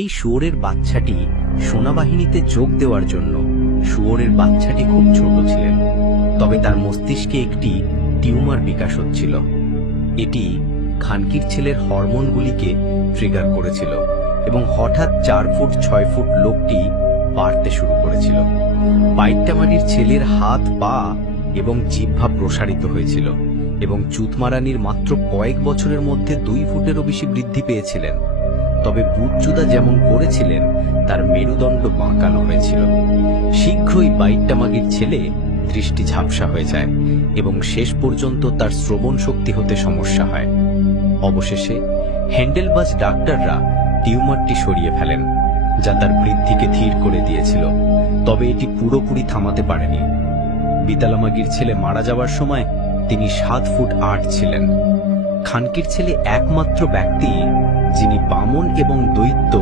এই শুয়োরের বাচ্চাটি সেনাবাহিনীতে যোগ দেওয়ার জন্য শুয়োরের বাচ্চাটি খুব ছোট ছিলেন, তবে তার মস্তিষ্কে একটি টিউমার বিকাশ হচ্ছিল। এটি খানকির ছেলের হরমোনগুলিকে ট্রিগার করেছিল এবং হঠাৎ 4 ফুট 6 ফুট লোকটি বাড়তে শুরু করেছিল। বাইট্টামারির ছেলের হাত, পা এবং জিহ্বা প্রসারিত হয়েছিল এবং চুতমারানির মাত্র কয়েক বছরের মধ্যে 2 ফুটেরও বেশি বৃদ্ধি পেয়েছিলেন। তবে বুটজুদা যেমন করেছিলেন তার মেরুদণ্ড বাঁকানো হয়েছিল। শীঘ্রই বাইট্টামাগির ছেলে দৃষ্টি ঝাপসা হয়ে যায় এবং শেষ পর্যন্ত তার শ্রবণ শক্তি হতে সমস্যা হয়। অবশেষে হ্যান্ডেলবাজ ডাক্তাররা টিউমারটি সরিয়ে ফেলেন, যা তার বৃদ্ধিকে ধীর করে দিয়েছিল, তবে এটি পুরোপুরি থামাতে পারেনি। বিতালামাগির ছেলে মারা যাওয়ার সময় তিনি 7 ফুট 8 ছিলেন। খানকির ছেলে একমাত্র ব্যক্তি যিনি বামন এবং দৈত্য